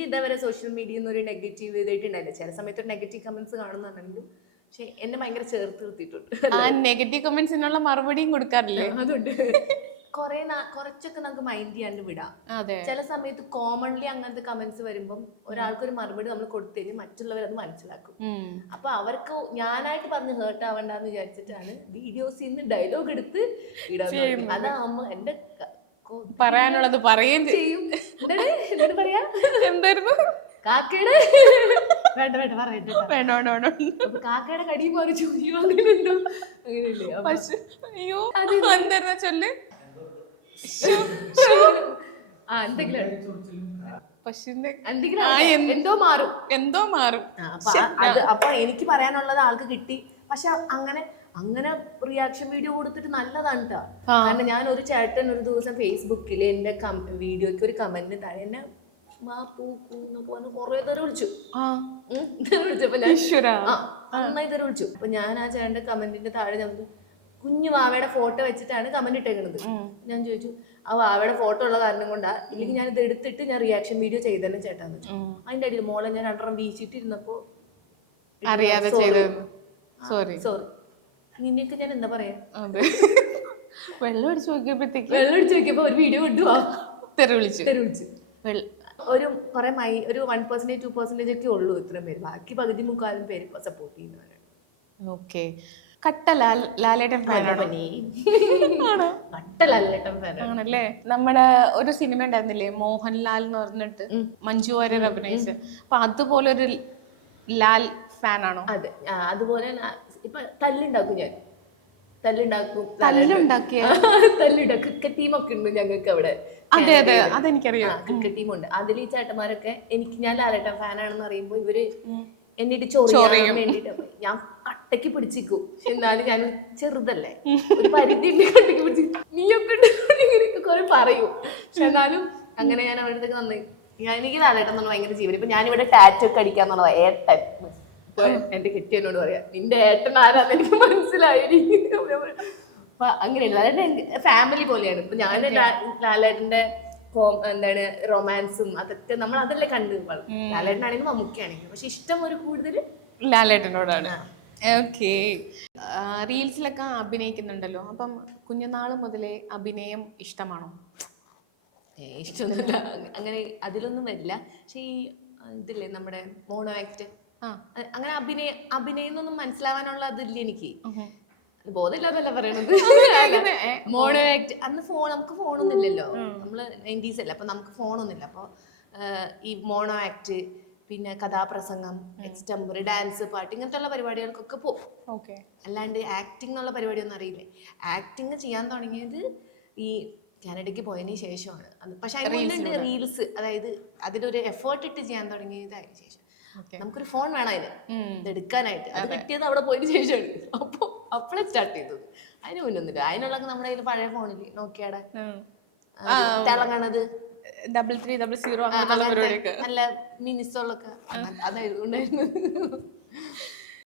എനിക്ക് ഇതേവരെ സോഷ്യൽ മീഡിയയിൽ നിന്ന് ഒരു നെഗറ്റീവ് ഇതായിട്ടുണ്ടായില്ല. ചില സമയത്ത് ഒരു നെഗറ്റീവ് കമന്റ്സ് കാണുന്നുണ്ടെങ്കിലും പക്ഷെ എന്നെ ഭയങ്കര ചേർത്ത് നിർത്തിയിട്ടുണ്ട്. ആ നെഗറ്റീവ് കമന്റ്സിനുള്ള മറുപടിയും കൊടുക്കാറില്ലേ? അതുകൊണ്ട് കുറച്ചൊക്കെ നമുക്ക് മൈൻഡ് ചെയ്യാണ്ട് വിടാം. ചില സമയത്ത് കോമൺലി അങ്ങനത്തെ കമന്റ്സ് വരുമ്പം ഒരാൾക്കൊരു മറുപടി നമ്മൾ കൊടുത്തേക്ക് മറ്റുള്ളവരത് മനസ്സിലാക്കും. അപ്പൊ അവർക്ക് ഞാനായിട്ട് പറഞ്ഞ് ഹേർട്ട് ആവണ്ടെന്ന് വിചാരിച്ചിട്ടാണ് വീഡിയോസിൽ നിന്ന് ഡയലോഗ് എടുത്ത് ഇടാൻ. അതാവുമ്പോ എന്റെ പറയാനുള്ളത് പറയുകയും ചെയ്യും. എന്താണ് പറയാ, എന്തായിരുന്നു കാക്കയുടെ വേണ്ട വേണ്ട പറയട്ടെ, കാക്കയുടെ കടിയും മാറി ചോദിക്കും അങ്ങനെയുണ്ടോ, അങ്ങനെയല്ലേ? അയ്യോ എന്തായിരുന്നു ചൊല്ല്? എന്തോ മാറും. അപ്പൊ എനിക്ക് പറയാനുള്ളത് ആൾക്ക് കിട്ടി. പക്ഷെ അങ്ങനെ അങ്ങനെ റിയാക്ഷൻ വീഡിയോ കൊടുത്തിട്ട് നല്ലതാണ് കേട്ടോ. കാരണം ഞാൻ ഒരു ചേട്ടൻ ഒരു ദിവസം ഫേസ്ബുക്കിൽ എന്റെ വീഡിയോക്ക് ഒരു കമന്റിന് താഴെ എന്നെ കൊറേ തരം വിളിച്ചു. നന്നായി തരം വിളിച്ചു. അപ്പൊ ഞാൻ ആ ചേട്ടന്റെ കമന്റിന്റെ താഴെ നമുക്ക് കുഞ്ഞു വാവയുടെ ഫോട്ടോ വെച്ചിട്ടാണ് കമന്റ് ഇട്ടേക്കുന്നത്. ഞാൻ ചോദിച്ചു ആ വാവയുടെ ഫോട്ടോ ഉള്ള കാരണം കൊണ്ടാ, ഇല്ലെങ്കിൽ ഞാൻ ഇത് എടുത്തിട്ട് ഞാൻ റിയാക്ഷൻ വീഡിയോ ചെയ്തന്നെ ചേട്ടാന്ന് വെച്ചു. അതിന്റെ അടിയിൽ മോളെ ഞാൻ രണ്ടെണ്ണം വീശിട്ടിരുന്നപ്പോ അറിയാതെ സോറി നിന്നെയൊക്കെ ഞാൻ എന്താ പറയാ, വെള്ളം അടിച്ചു നോക്കിയപ്പോ ഒരു വീഡിയോ ഇട്ടു വിളിച്ചു. ഒരു കുറെ ഒരു 1% 2% ഒക്കെ ഉള്ളൂ ഇത്രയും പേര്. ബാക്കി പകുതി മുക്കാലും പേര് സപ്പോർട്ട് ചെയ്യുന്നവരാണ്. ഓക്കെ. കട്ട ലാലേട്ടൻ ഫാനാണോ? കട്ട ലാലേട്ടൻ ഫാനാണല്ലേ. നമ്മുടെ ഒരു സിനിമ ഉണ്ടായിരുന്നില്ലേ മോഹൻലാൽ എന്ന് പറഞ്ഞിട്ട്, മഞ്ജു വാര്യർ അഭിനയിച്ച്, അപ്പൊ അതുപോലെ ഒരു ലാൽ ഫാനാണോ? അതെ, അതുപോലെ ഇപ്പൊ തല്ലുണ്ടാക്കും. ഞാൻ തല്ലുണ്ടാക്കും. ക്രിക്കറ്റ് ടീമൊക്കെ ഉണ്ട് ഞങ്ങൾക്ക് അവിടെ. അതെ അതെ, അതെനിക്കറിയാം. ക്രിക്കറ്റ് ടീമുണ്ട്. അതിൽ ഈ ചേട്ടന്മാരൊക്കെ ഞാൻ ലാലേട്ടൻ ഫാനാണെന്ന് അറിയുമ്പോ ഇവര് എന്നിട്ട് ചൊറിയാൻ വേണ്ടിട്ട് ഞാൻ കട്ടയ്ക്ക് പിടിച്ചിരിക്കും. പക്ഷെ എന്നാലും ഞാൻ ചെറുതല്ലേ, ഒരു പരിധി കട്ടയ്ക്ക് പിടിച്ചിരിക്കും. നീയൊക്കെ ഇങ്ങനെയൊക്കെ കുറെ പറയും. പക്ഷെ എന്നാലും അങ്ങനെ ഞാൻ അവരുടെ അടുത്തേക്ക് നന്നായി. എനിക്ക് ലാലേട്ടൻ എന്നുള്ള ഭയങ്കര ജീവൻ. ഇപ്പൊ ഞാനിവിടെ ടാറ്റു ഒക്കെ അടിക്കാന്നുള്ളതാ. ഏട്ടൻ എന്റെ കെട്ടിയനോട് പറയാ നിന്റെ ഏട്ടൻ ആരാന്ന് എനിക്ക് മനസ്സിലായിരിക്കും. അപ്പൊ അങ്ങനെയാണ് ലാലേട്ടൻ ഫാമിലി പോലെയാണ്. ഇപ്പൊ ഞാൻ ലാലേട്ടന്റെ എന്താണ് റൊമാൻസും അതൊക്കെ നമ്മൾ അതല്ലേ കണ്ടു. ലാലേട്ടനാണെങ്കിലും മമ്മൂക്കയാണെങ്കിലും പക്ഷെ ഇഷ്ടം ഒരു കൂടുതൽ ലാലേട്ടനോടാണ്. ഓക്കെ. റീൽസിലൊക്കെ അഭിനയിക്കുന്നുണ്ടല്ലോ, അപ്പം കുഞ്ഞുനാള് മുതലേ അഭിനയം ഇഷ്ടമാണോ? ഇഷ്ടമൊന്നുമില്ല, അങ്ങനെ അതിലൊന്നും വരില്ല. പക്ഷെ ഈ ഇതില്ലേ നമ്മുടെ മോണോ ആക്ട്, അങ്ങനെ അഭിനയം എന്നൊന്നും മനസ്സിലാവാനുള്ള അതില്ല എനിക്ക്. ബോധമില്ലാതല്ല പറയണത്. മോണോ ആക്ട് അന്ന് നമുക്ക് ഫോണൊന്നും ഇല്ലല്ലോ, നമ്മള് 90s അല്ലേ, അപ്പൊ നമുക്ക് ഫോണൊന്നുമില്ല. അപ്പൊ ഈ മോണോ ആക്ട്, പിന്നെ കഥാപ്രസംഗം, എക്സ്റ്റംബർ, ഡാൻസ്, പാട്ട്, ഇങ്ങനത്തെ ഉള്ള പരിപാടികൾക്കൊക്കെ പോകും. അല്ലാണ്ട് ആക്ടിങ് എന്നുള്ള പരിപാടിയൊന്നും അറിയില്ലേ. ആക്ടിങ് ചെയ്യാൻ തുടങ്ങിയത് ഈ കാനഡയ്ക്ക് പോയതിന് ശേഷമാണ്. പക്ഷെ അതിനുള്ളിലുണ്ട് റീൽസ്, അതായത് അതിലൊരു എഫേർട്ട് ഇട്ട് ചെയ്യാൻ തുടങ്ങിയതായതിനു ശേഷം. നമുക്കൊരു ഫോൺ വേണം അതിന് ഇതെടുക്കാനായിട്ട്. അത് കിട്ടിയത് അവിടെ പോയതിനു ശേഷമാണ്. അപ്പോഴേ സ്റ്റാർട്ട് ചെയ്തത്. അതിന് മുന്നൊന്നുമില്ല. അതിനുള്ളതൊക്കെ നമ്മുടെ കയ്യിൽ പഴയ ഫോണില് നോക്കിയാടെ തിളങ്ങണത് 3300 നല്ല മിനിസോളൊക്കെ അതായത് ഉണ്ടായിരുന്നു.